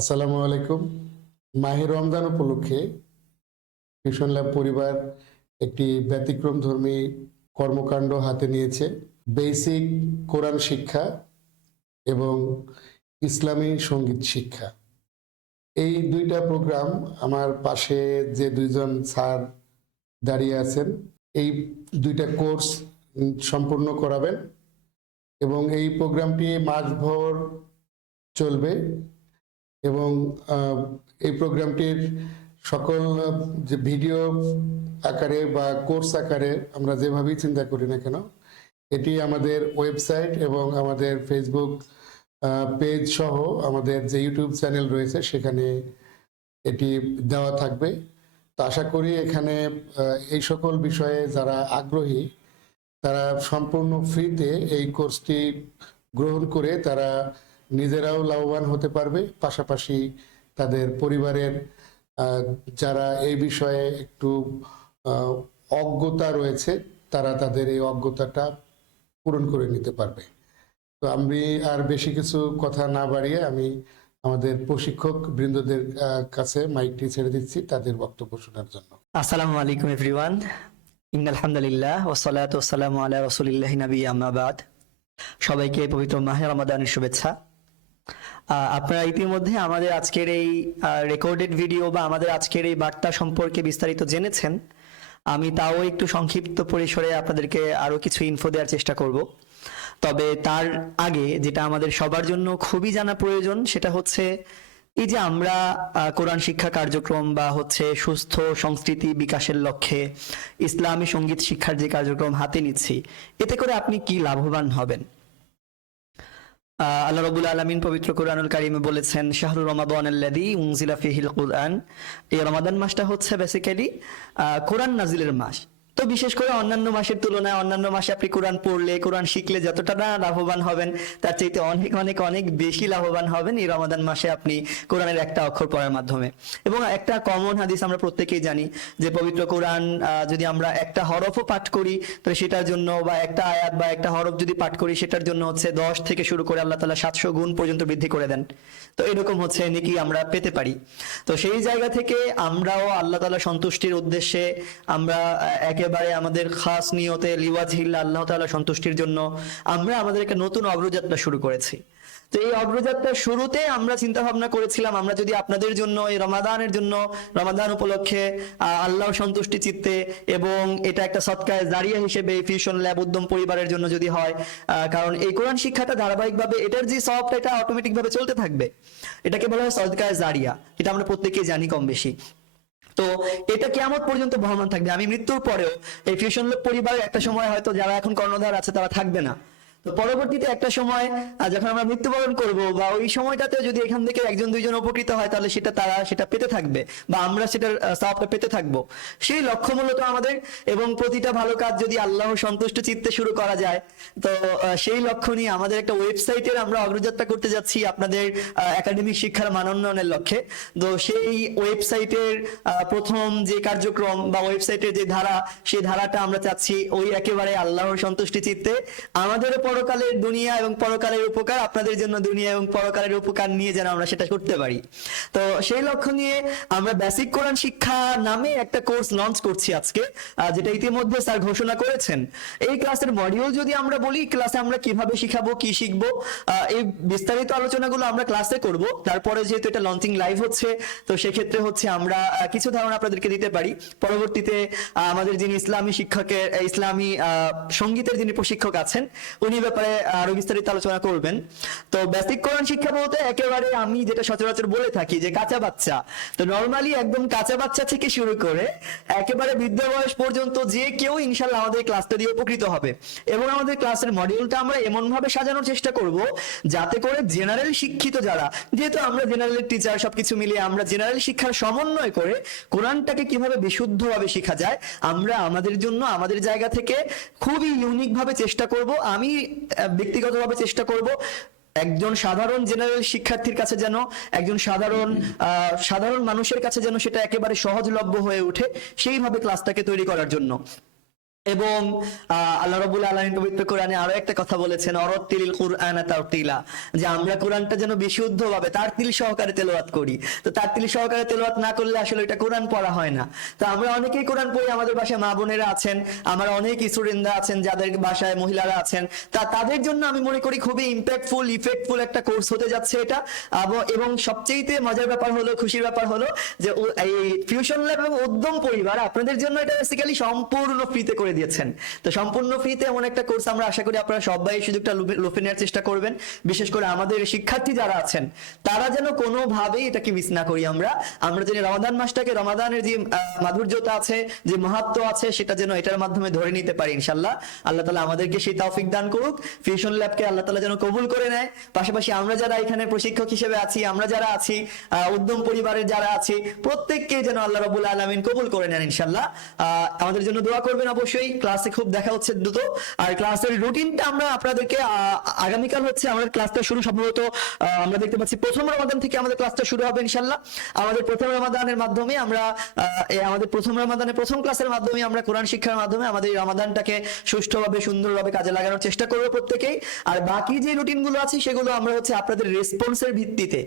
আসসালামু আলাইকুম। মাহে রমজান উপলক্ষে টিউশন ল্যাব পরিবার একটি ব্যতিক্রমধর্মী কর্মকাণ্ড হাতে নিয়েছে। বেসিক কোরআন শিক্ষা এবং ইসলামী সঙ্গীত শিক্ষা। এই দুইটা প্রোগ্রাম আমার পাশে যে দুইজন স্যার দাঁড়িয়ে আছেন, এই দুইটা কোর্স সম্পূর্ণ করাবেন এবং এই প্রোগ্রামটি মাসভর চলবে এবং এই প্রোগ্রামটির সকল যে ভিডিও আকারে বা কোর্স আকারে আমরা যেভাবেই চিন্তা করি না কেন, এটি আমাদের ওয়েবসাইট এবং আমাদের ফেসবুক পেজ সহ আমাদের যে ইউটিউব চ্যানেল রয়েছে সেখানে এটি দেওয়া থাকবে। তো আশা করি এখানে এই সকল বিষয়ে যারা আগ্রহী তারা সম্পূর্ণ ফ্রিতে এই কোর্সটি গ্রহণ করে তারা নিজেরাও লাভবান হতে পারবে, পাশাপাশি তাদের পরিবারের যারা এই বিষয়ে একটু অজ্ঞতা রয়েছে তারা তাদের এই অজ্ঞতাটা পূরণ করে নিতে পারবে। তো আমি আর বেশি কিছু কথা না বাড়িয়ে আমি আমাদের প্রশিক্ষক বৃন্দদের কাছে মাইকটি ছেড়ে দিচ্ছি তাদের বক্তব্য শোনার জন্য। আসসালামু আলাইকুম এভরিওয়ান। ইন্নাল হামদুলিল্লাহ ওয়াসসালাতু ওয়াসসালামু আলা রাসূলিল্লাহি নাবী আম্মা বাদ। সবাইকে পবিত্র মাহে রমাদানের শুভেচ্ছা। আপনারা ইতিমধ্যে আমাদের আজকের এই রেকর্ডেড ভিডিও বা আমাদের আজকের এই বার্তা সম্পর্কে বিস্তারিত জেনেছেন। আমি তাও একটু সংক্ষিপ্ত পরিসরে আপনাদেরকে আরো কিছু ইনফো দেওয়ার চেষ্টা করব। তবে তার আগে যেটা আমাদের সবার জন্য খুবই জানা প্রয়োজন সেটা হচ্ছে এই যে আমরা কোরআন শিক্ষা কার্যক্রম বা হচ্ছে সুস্থ সংস্কৃতি বিকাশের লক্ষ্যে ইসলামী সঙ্গীত শিক্ষার যে কার্যক্রম হাতে নিচ্ছি, এতে করে আপনি কি লাভবান হবেন। আল্লাহ রাব্বুল আলামিন পবিত্র কোরআনুল কারীমে বলেছেন, শাহরু রমাদানাল্লাযী উনজিলা ফীহিল কুরআন। এই রমাদান মাসটা হচ্ছে বেসিক্যালি কোরআন নাজিলের মাস। তো বিশেষ করে অন্যান্য মাসের তুলনায় অন্যান্য মাসে আপনি কোরআন পড়লে কোরআন শিখলে যতটা না লাভবান হবেন তার চাইতে অনেক অনেক অনেক বেশি লাভবান হবেন এই রমাদান মাসে আপনি কোরআনের একটা অক্ষর পড়ার মাধ্যমে। এবং একটা কমন হাদিস আমরা প্রত্যেকেই জানি যে পবিত্র কোরআন যদি আমরা একটা হরফও পাঠ করি তো সেটার জন্য, বা একটা আয়াত বা একটা হরফ যদি পাঠ করি সেটার জন্য হচ্ছে 10 থেকে শুরু করে আল্লাহ তাআলা 700 গুণ পর্যন্ত বৃদ্ধি করে দেন। তো এরকম হচ্ছে নেকি আমরা পেতে পারি। তো সেই জায়গা থেকে আমরাও আল্লাহ তাআলা সন্তুষ্টির উদ্দেশ্যে আমরা একেবারে আমাদের খাস নিয়তে লিওয়াজহিল্লাহ আল্লাহ তাআলা সন্তুষ্টির জন্য আমরা আমাদের একটা নতুন অগ্রযাত্রা শুরু করেছি। তো এই অগ্রযাত্রার শুরুতে আমরা চিন্তা ভাবনা করেছিলাম আমরা যদি আপনাদের জন্য এই রমাদানের জন্য, রমাদান উপলক্ষে আল্লাহর সন্তুষ্টি চিত্তে এবং এটা একটা সদকায়ে জারিয়া হিসেবে ফিউশন ল্যাব উদ্যম পরিবারের জন্য যদি হয়, কারণ এই কোরআন শিক্ষাটা ধারাবাহিকভাবে এটার যে সবটা এটা অটোমেটিক ভাবে চলতে থাকবে, এটাকে বলা হয় সদকায়ে জারিয়া। এটা আমরা প্রত্যেকেই জানি কম বেশি। তো এটা কিয়ামত পর্যন্ত বহমান থাকবে। আমি মৃত্যুর পরেও এই ফিউশন ল্যাব পরিবারের একটা সময় হয়তো যারা এখন কর্ণধার আছে তারা থাকবে না, তো পরবর্তীতে একটা সময় যখন আমরা মৃত্যুবরণ করব বা ওই সময়টাতে যদি এখান থেকে একজন দুইজন উপকৃত হয় তাহলে তারা সেটা পেতে থাকবে বা আমরা সেটার সওয়াবটা পেতে থাকবো। সেই লক্ষ্য মূলত আমাদের, এবং প্রতিটা ভালো কাজ যদি আল্লাহর সন্তুষ্ট চিত্তে শুরু করা যায় তো সেই লক্ষ্য নিয়ে আমাদের একটা ওয়েবসাইটের আমরা অগ্রযাত্রা করতে যাচ্ছি আপনাদের একাডেমিক শিক্ষার মান উন্নয়নের লক্ষ্যে। তো সেই ওয়েবসাইটের প্রথম যে কার্যক্রম বা ওয়েবসাইটের যে ধারা, সেই ধারাটা আমরা চাচ্ছি ওই একেবারে আল্লাহর সন্তুষ্টি চিত্তে আমাদের পরকালের দুনিয়া এবং পরকালের উপকার, আপনাদের জন্য দুনিয়া এবং পরকালের উপকার নিয়ে যেন আমরা সেটা করতে পারি। তো সেই লক্ষ্য নিয়ে আমরা বেসিক কোরআন শিক্ষা নামে একটা কোর্স লঞ্চ করছি আজকে, যেটা ইতিমধ্যে স্যার ঘোষণা করেছেন। এই ক্লাসের মডিউল যদি আমরা বলি, ক্লাসে আমরা কিভাবে শিখাবো, কি শিখবো, এই বিস্তারিত আলোচনাগুলো আমরা ক্লাসে করব। তারপরে যেহেতু এটা লঞ্চিং লাইভ হচ্ছে তো সেক্ষেত্রে হচ্ছে আমরা কিছু ধারণা আপনাদেরকে দিতে পারি। পরবর্তীতে আমাদের যিনি ইসলামী শিক্ষকের ইসলামী সঙ্গীতের যিনি প্রশিক্ষক আছেন উনি ব্যাপারে আরো বিস্তারিত আলোচনা করবেন। তো বেসিক কোরআন শিক্ষা বলতে একেবারে আমি যেটা সচরাচর বলে থাকি যে কাঁচা বাচ্চা, তো নরমালি একদম কাঁচা বাচ্চা থেকে শুরু করে একেবারে বৃদ্ধ বয়স পর্যন্ত যে কেউ ইনশাআল্লাহ আমাদের ক্লাসটা দিয়ে উপকৃত হবে। এবং আমাদের ক্লাসের মডিউলটা আমরা এমন ভাবে সাজানোর চেষ্টা করব যাতে করে জেনারেল শিক্ষিত যারা, যেহেতু আমরা জেনারেল টিচার সবকিছু মিলিয়ে আমরা জেনারেল শিক্ষার সমন্বয় করে কোরআনটাকে কিভাবে বিশুদ্ধভাবে শেখা যায় আমরা আমাদের জন্য আমাদের জায়গা থেকে খুবই ইউনিক ভাবে চেষ্টা করব। আমি ব্যক্তিগতভাবে চেষ্টা করব একজন সাধারণ জেনারেল শিক্ষার্থীর কাছে যেন, একজন সাধারণ মানুষের কাছে যেন সেটা একেবারে সহজলভ্য হয়ে ওঠে, সেইভাবে ক্লাসটাকে তৈরি করার জন্য। এবং আল্লাহ রাব্বুল আলামিন পবিত্র কোরআনে আরো একটা কথা বলেছেন, অরতিলিল কুরআনা তারতিলা, যে আমরা কোরআনটা যেন বিশুদ্ধভাবে তারতিল সহকারে তেলাওয়াত করি। তো তারতিল সহকারে তেলাওয়াত না করলে আসলে এটা কোরআন পড়া হয় না। তো আমরা অনেকেই কোরআন পড়ি, আমাদের বাসায় মা বোনেরা আছেন, আমার অনেক স্টুডেন্টরা আছেন যাদের বাসায় মহিলারা আছেন, তাদের জন্য আমি মনে করি খুবই ইম্প্যাক্টফুল ইফেক্টফুল একটা কোর্স হতে যাচ্ছে এটা। এবং সবচেয়ে মজার ব্যাপার হলো, খুশির ব্যাপার হলো যে এই ফিউশন ল্যাব এবং উদ্যম পরিবার আপনাদের জন্য এটা বেসিক্যালি সম্পূর্ণ ফ্রিতে করে দিয়েছেন। তো সম্পূর্ণ ফ্রিতে এমন একটা কোর্স আমরা আশা করি আপনারা সবাই সুযোগটা লুফে নেওয়ার চেষ্টা করবেন। বিশেষ করে আমাদের শিক্ষার্থী যারা আছেন তারা যেন কোনোভাবেই এটাকে মিস না করি। আমরা যেন রমাদান মাসটাকে, রমাদানের যে মাধুর্যতা আছে, যে মাহাত্ম্য আছে, সেটা যেন এটার মাধ্যমে ধরে নিতে পারি ইনশাআল্লাহ। আল্লাহ তাআলা আমাদেরকে সেই তৌফিক দান করুক। ফিউশন ল্যাবকে আল্লাহ তাআলা যেন কবুল করে নেয়। পাশাপাশি আমরা যারা এখানে প্রশিক্ষক হিসেবে আছি, আমরা যারা আছি, উদ্যম পরিবারের যারা আছি, প্রত্যেককে যেন আল্লাহ রাব্বুল আলামিন কবুল করে নেন ইনশাআল্লাহ। আমাদের জন্য দোয়া করবেন অবশ্যই। ক্লাসে খুব দেখা হচ্ছে দ্রুত। আর ক্লাসের রুটিনটা আমরা আপনাদেরকে আগামীকাল হচ্ছে আমাদের ক্লাসটা শুরু, সম্ভবত আমরা দেখতে পাচ্ছি প্রথম রমাদান থেকে আমাদের ক্লাসটা শুরু হবে ইনশাআল্লাহ। আমাদের প্রথম রমাদানের মাধ্যমে আমরা আমাদের প্রথম রমাদানের প্রথম ক্লাসের মাধ্যমে আমরা কোরআন শিক্ষার মাধ্যমে আমাদের রমাদানটাকে সুষ্ঠুভাবে সুন্দরভাবে কাজে লাগানোর চেষ্টা করব প্রত্যেকেই। আর বাকি যে রুটিনগুলো আছে সেগুলো আমরা হচ্ছে আপনাদের রেসপন্সের ভিত্তিতে,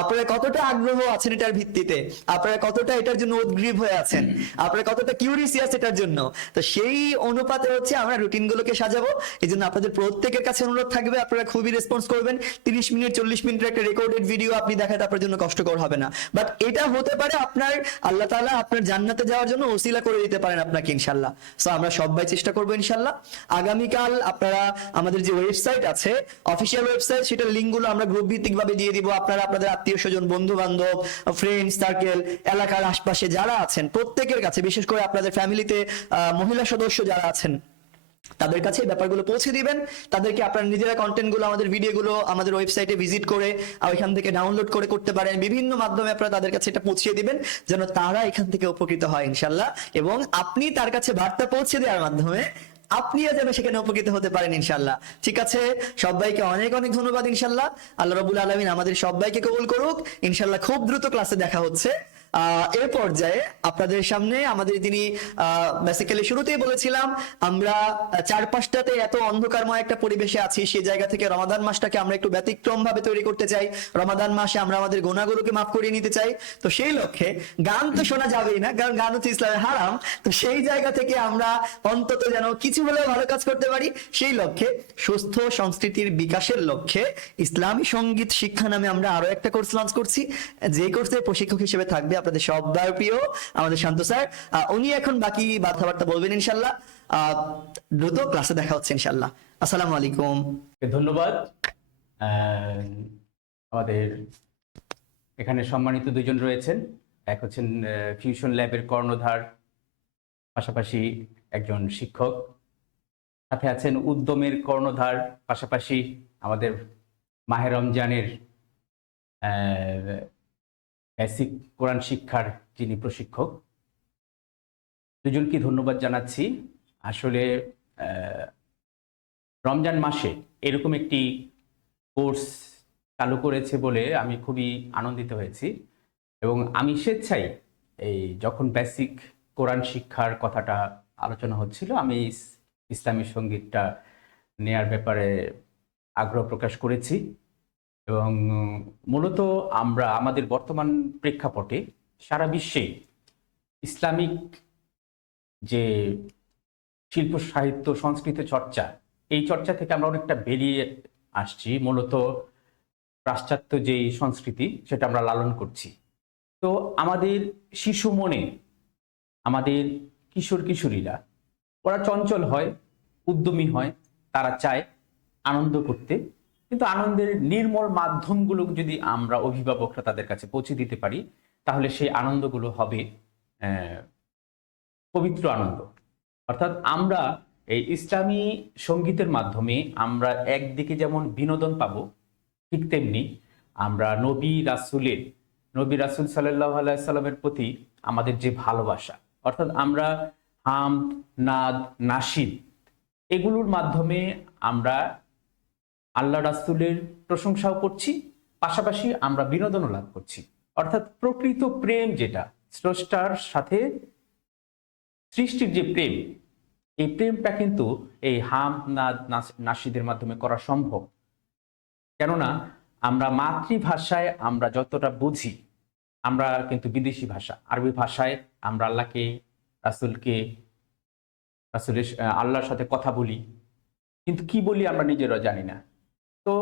আপনারা কতটা আগ্রহ আছেন এটার ভিত্তিতে, আপনারা কতটা এটার জন্য উদ্গ্রীব হয়ে আছেন, আপনারা কতটা কিউরিয়াস এটার জন্য, তো সেই অনুপাতে হচ্ছে আমরা রুটিনগুলোকে সাজাবো। এই জন্য আপনাদের প্রত্যেকের কাছে অনুরোধ থাকবে আপনারা খুবই রেসপন্স করবেন। 30 মিনিট 40 মিনিটের একটা রেকর্ডেড ভিডিও আপনি দেখাতে আপনার জন্য কষ্টকর হবে না, বাট এটা হতে পারে আপনার আল্লাহ তাআলা আপনার জান্নাতে যাওয়ার জন্য ওসিলা করে দিতে পারেন আপনাকে ইনশাআল্লাহ। সো আমরা সবাই চেষ্টা করবো ইনশাআল্লাহ। আগামীকাল আপনারা আমাদের যে ওয়েবসাইট আছে, অফিসিয়াল ওয়েবসাইট, সেটার লিঙ্কগুলো আমরা গ্রুপ ভিত্তিক ভাবে দিয়ে দিব। আপনারা আপনাদের আত্মীয় স্বজন, বন্ধু বান্ধব, ফ্রেন্ড সার্কেল, এলাকার আশপাশে যারা আছেন প্রত্যেকের কাছে, বিশেষ করে আপনাদের ফ্যামিলিতে মহিলা সদস্য যারা আছেন তাদের কাছে ব্যাপারগুলো পৌঁছে দিবেন। তাদেরকে আপনারা নিজেরা কন্টেন্টগুলো, আমাদের ভিডিওগুলো আমাদের ওয়েবসাইটে ভিজিট করে ওইখান থেকে ডাউনলোড করে করতে পারেন। বিভিন্ন মাধ্যমে আপনারা তাদের কাছে এটা পৌঁছে দিবেন যেন তারা এখান থেকে উপকৃত হয় ইনশাআল্লাহ। এবং আপনি তার কাছে বার্তা পৌঁছে দেওয়ার মাধ্যমে আপনিও যেন সেখানে উপকৃত হতে পারেন ইনশাআল্লাহ। ঠিক আছে, সবাইকে অনেক অনেক ধন্যবাদ ইনশাআল্লাহ। আল্লাহ রাব্বুল আলামিন আমাদের সবাইকে কবুল করুক ইনশাআল্লাহ। খুব দ্রুত ক্লাসে দেখা হচ্ছে। এর পর্যায়ে আপনাদের সামনে আমাদের যিনি বেসিক্যালি শুরুতেই বলেছিলাম, আমরা চারপাশটাতে এত অন্ধকারময় একটা পরিবেশে আছি, সেই জায়গা থেকে রমাদান মাসটাকে আমরা একটু ব্যতিক্রম ভাবে তৈরি করতে চাই। রমাদান মাসে আমরা আমাদের গুনাহগুলোকে মাফ করিয়ে নিতে চাই। তো সেই লক্ষ্যে গান তো শোনা যাবেই না, কারণ গান হচ্ছে ইসলামের হারাম। তো সেই জায়গা থেকে আমরা অন্তত যেন কিছু হলেও ভালো কাজ করতে পারি, সেই লক্ষ্যে সুস্থ সংস্কৃতির বিকাশের লক্ষ্যে ইসলামী সঙ্গীত শিক্ষা নামে আমরা আরো একটা কোর্স লঞ্চ করছি। যে কোর্সে প্রশিক্ষক হিসেবে থাকবে আপনাদের সবার প্রিয় আমাদের শান্ত স্যার। উনি এখন বাকি কথাবার্তা বলবেন ইনশাআল্লাহ। দ্রুত ক্লাসে দেখা হচ্ছে ইনশাআল্লাহ। আসসালামু আলাইকুম। ধন্যবাদ। আমাদের এখানে সম্মানিত দুজন রয়েছেন। এক হচ্ছেন ফিউশন ল্যাবের কর্ণধার, পাশাপাশি একজন শিক্ষক, সাথে আছেন উদ্যমের কর্ণধার, পাশাপাশি আমাদের মাহে রমজানের বেসিক কোরআন শিক্ষার যিনি প্রশিক্ষক। দুজনকে ধন্যবাদ জানাচ্ছি। আসলে রমজান মাসে এরকম একটি কোর্স চালু করেছে বলে আমি খুবই আনন্দিত হয়েছি। এবং আমি স্বেচ্ছায় যখন বেসিক কোরআন শিক্ষার কথাটা আলোচনা হচ্ছিল, আমি ইসলামী সঙ্গীতটা নেয়ার ব্যাপারে আগ্রহ প্রকাশ করেছি। এবং মূলত আমরা আমাদের বর্তমান প্রেক্ষাপটে সারা বিশ্বে ইসলামিক যে শিল্প সাহিত্য সংস্কৃতি চর্চা, এই চর্চা থেকে আমরা অনেকটা বেরিয়ে আসছি। মূলত পাশ্চাত্য যেই সংস্কৃতি সেটা আমরা লালন করছি। তো আমাদের শিশু মনে, আমাদের কিশোর কিশোরীরা ওরা চঞ্চল হয়, উদ্যমী হয়, তারা চায় আনন্দ করতে। কিন্তু আনন্দের নির্মল মাধ্যমগুলো যদি আমরা অভিভাবকরা তাদের কাছে পৌঁছে দিতে পারি, তাহলে সেই আনন্দগুলো হবে পবিত্র আনন্দ। অর্থাৎ আমরা এই ইসলামী সঙ্গীতের মাধ্যমে আমরা একদিকে যেমন বিনোদন পাবো, ঠিক তেমনি আমরা নবী রাসূল সাল্লাল্লাহু আলাইহি সাল্লামের প্রতি আমাদের যে ভালোবাসা, অর্থাৎ আমরা হামদ, নাদ, নাশিদ এগুলোর মাধ্যমে আমরা আল্লাহ রাসূলের প্রশংসাও করছি, পাশাপাশি আমরা বিনোদনও লাভ করছি। অর্থাৎ প্রকৃত প্রেম যেটা স্রষ্টার সাথে সৃষ্টির যে প্রেম, এই প্রেমটা কিন্তু এই হাম নাদ নাশিদের মাধ্যমে করা সম্ভব। কেননা আমরা মাতৃভাষায় আমরা যতটা বুঝি, আমরা কিন্তু বিদেশি ভাষা আরবি ভাষায় আমরা আল্লাহকে, রাসূলের আল্লাহর সাথে কথা বলি, কিন্তু কি বলি আমরা নিজেরাও জানি না। তো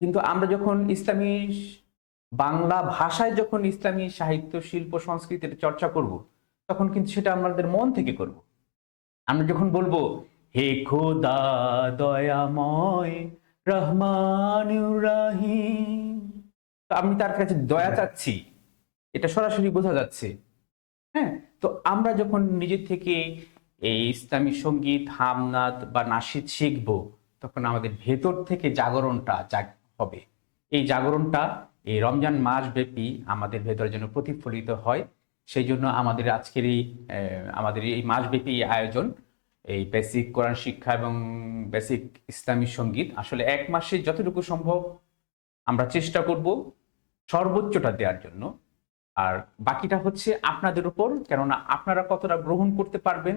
কিন্তু আমরা যখন ইসলামী বাংলা ভাষায় যখন ইসলামী সাহিত্য, শিল্প, সংস্কৃতির চর্চা করব, তখন কিন্তু সেটা আমাদের মন থেকে করব। আমরা যখন বলবো হে খোদা দয়াময় রহমানুর রহিম, তো আমি তার কাছে দয়া চাচ্ছি, এটা সরাসরি বোঝা যাচ্ছে। হ্যাঁ, তো আমরা যখন নিজের থেকে এই ইসলামী সঙ্গীত, হামনাদ বা নাশিদ শিখব, তখন আমাদের ভেতর থেকে জাগরণটা হবে। এই জাগরণটা এই রমজান মাস ব্যাপী আমাদের ভেতরে যেন প্রতিফলিত হয়, সেই জন্য আমাদের আজকের এই মাসব্যাপী আয়োজন, এই বেসিক কোরআন শিক্ষা এবং বেসিক ইসলামী সঙ্গীত। আসলে এক মাসে যতটুকু সম্ভব আমরা চেষ্টা করব সর্বোচ্চটা দেওয়ার জন্য, আর বাকিটা হচ্ছে আপনাদের উপর। কেননা আপনারা কতটা গ্রহণ করতে পারবেন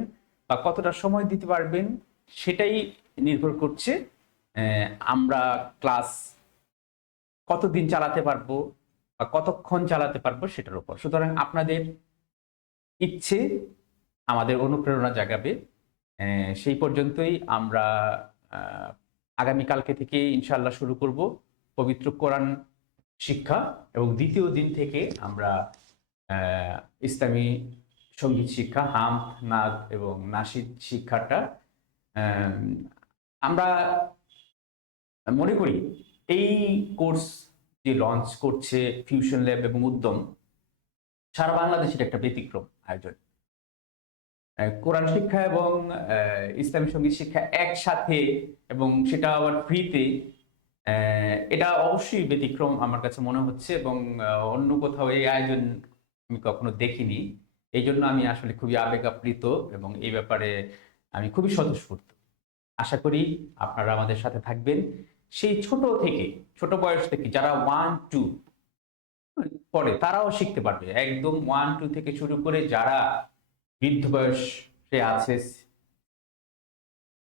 বা কতটা সময় দিতে পারবেন, সেটাই নির্ভর করছে আমরা ক্লাস কতদিন চালাতে পারবো বা কতক্ষণ চালাতে পারবো সেটার উপর। সুতরাং আপনাদের ইচ্ছে আমাদের অনুপ্রেরণা জাগাবে। সেই পর্যন্তই আমরা আগামীকালকে থেকে ইনশাআল্লাহ শুরু করব পবিত্র কোরআন শিক্ষা, এবং দ্বিতীয় দিন থেকে আমরা ইসলামী সঙ্গীত শিক্ষা, হাম, নাদ এবং নাশিদ শিক্ষাটা আমরা মনে করি এই কোর্স যে লঞ্চ করছে ফিউশন ল্যাব এবং উদ্যম, সারা বাংলাদেশের একটা ব্যতিক্রম আয়োজন। কোরআন শিক্ষা এবং ইসলামী সঙ্গীত শিক্ষা একসাথে, এবং সেটা আবার ফ্রিতে, এটা অবশ্যই ব্যতিক্রম আমার কাছে মনে হচ্ছে, এবং অন্য কোথাও এই আয়োজন আমি কখনো দেখিনি। এই জন্য আমি আসলে খুবই আবেগ আপ্লুত এবং এই ব্যাপারে আমি খুবই স্বতঃস্ফূর্ত। আশা করি আপনারা আমাদের সাথে থাকবেন। সেই ছোট বয়স থেকে যারা 1-2 পড়ে তারাও শিখতে পারবে, একদম 1-2 থেকে শুরু করে যারা বৃদ্ধ বয়সে আছে,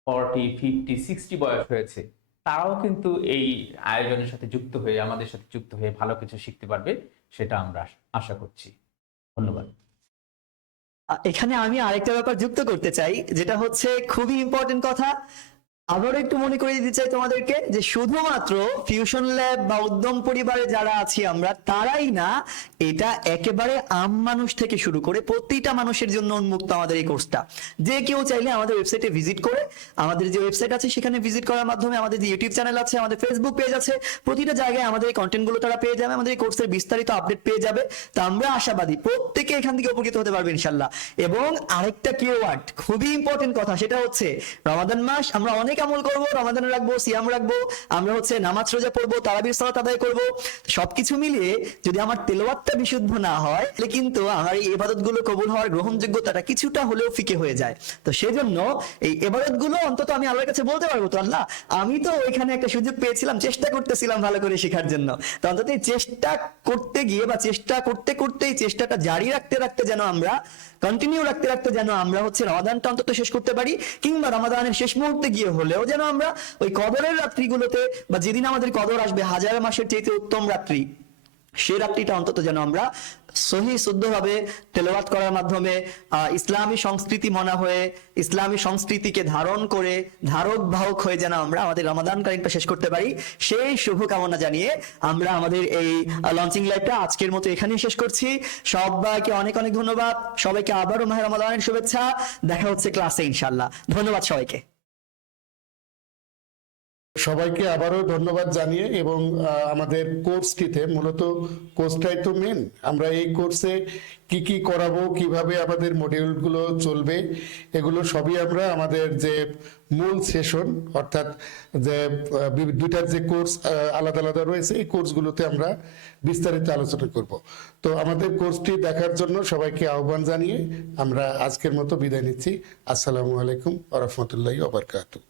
40, 50, 60 বয়স হয়েছে, তারাও কিন্তু এই আয়োজনের সাথে যুক্ত হয়ে, আমাদের সাথে যুক্ত হয়ে ভালো কিছু শিখতে পারবে, সেটা আমরা আশা করছি। ধন্যবাদ। এখানে আমি আরেকটা ব্যাপার যুক্ত করতে চাই, যেটা হচ্ছে খুবই ইম্পর্টেন্ট কথা। আবারও একটু মনে করে দিতে চাই তোমাদেরকে যে শুধুমাত্র ফিউশন ল্যাব বা উদ্যম পরিবারে যারা আছি আমরা তারাই না, এটা একেবারে আম মানুষ থেকে শুরু করে প্রতিটা মানুষের জন্য উন্মুক্ত আমাদের এই কোর্সটা। যে কেউ চাইলে আমাদের ওয়েবসাইটে ভিজিট করে, আমাদের যে ওয়েবসাইট আছে সেখানে ভিজিট করার মাধ্যমে, আমাদের যে ইউটিউব চ্যানেল আছে, আমাদের ফেসবুক পেজ আছে, প্রতিটা জায়গায় আমাদের এই কন্টেন্টগুলো তারা পেয়ে যাবে, আমাদের এই কোর্সের বিস্তারিত আপডেট পেয়ে যাবে। তো আমরা আশাবাদী প্রত্যেকে এখান থেকে উপকৃত হতে পারবে ইনশাল্লাহ। এবং আরেকটা কিওয়ার্ড, খুবই ইম্পর্টেন্ট কথা, সেটা হচ্ছে রমাদান মাস আমরা অনেক আমল করব, রমাদান রাখবো, সিয়াম রাখবো, আমরা হচ্ছে নামাজ রোজা পড়বো, তারাবির সালাত আদায় করবো। সবকিছু মিলিয়ে যদি আমার তেলাওয়াতটা বিশুদ্ধ না হয়, তাহলে কিন্তু আমার এই ইবাদতগুলো কবুল হওয়ার গ্রহণযোগ্যতাটা কিছুটা হলেও ফিকে হয়ে যায়। তো সেজন্য এই ইবাদতগুলো অন্তত আমি আল্লাহর কাছে বলতে পারবো, তো আল্লাহ আমি তো ওইখানে একটা সুযোগ পেয়েছিলাম, চেষ্টা করতেছিলাম ভালো করে শেখার জন্য। তো অন্তত এই চেষ্টা করতে গিয়ে বা চেষ্টা করতে করতে এই চেষ্টাটা জারি রাখতে রাখতে যেন আমরা কন্টিনিউ রাখতে রাখতে যেন আমরা হচ্ছে রমাদানটা অন্তত শেষ করতে পারি, কিংবা রমাদানের শেষ মুহূর্তে গিয়ে হলেও যেন আমরা ওই কদরের রাত্রিগুলোতে, বা যেদিন আমাদের কদর আসবে হাজার মাসের চাইতে উত্তম রাত্রি, সেই রাত্রিটা অন্তত যেন আমরা সহি শুদ্ধভাবে তেলাওয়াত করার মাধ্যমে ইসলামী সংস্কৃতি মনা হয়ে, ইসলামী সংস্কৃতিকে ধারণ করে ধারক বাহক হয়ে যেন আমরা আমাদের রমাদানকালীনটা শেষ করতে পারি, সেই শুভকামনা জানিয়ে আমরা আমাদের এই লঞ্চিং লাইভটা আজকের মতো এখানেই শেষ করছি। সবাইকে অনেক অনেক ধন্যবাদ, সবাইকে আবারও মাহে রমাদানের শুভেচ্ছা। দেখা হচ্ছে ক্লাসে ইনশাআল্লাহ। ধন্যবাদ সবাইকে। সবাইকে আবারও ধন্যবাদ জানিয়ে, এবং আমাদের কোর্সটিতে মূলত কোর্সটাই তো মেন। আমরা এই কোর্সে কি কি করাবো, কিভাবে আমাদের মডিউলগুলো চলবে, এগুলো সবই আমরা আমাদের যে মূল সেশন, অর্থাৎ যে দুইটার যে কোর্স আলাদা আলাদা রয়েছে, এই কোর্সগুলোতে আমরা বিস্তারিত আলোচনা করব। তো আমাদের কোর্সটি দেখার জন্য সবাইকে আহ্বান জানিয়ে আমরা আজকের মতো বিদায় নিচ্ছি। আসসালামু আলাইকুম ওয়া রাহমাতুল্লাহি ওয়া বারাকাতুহু।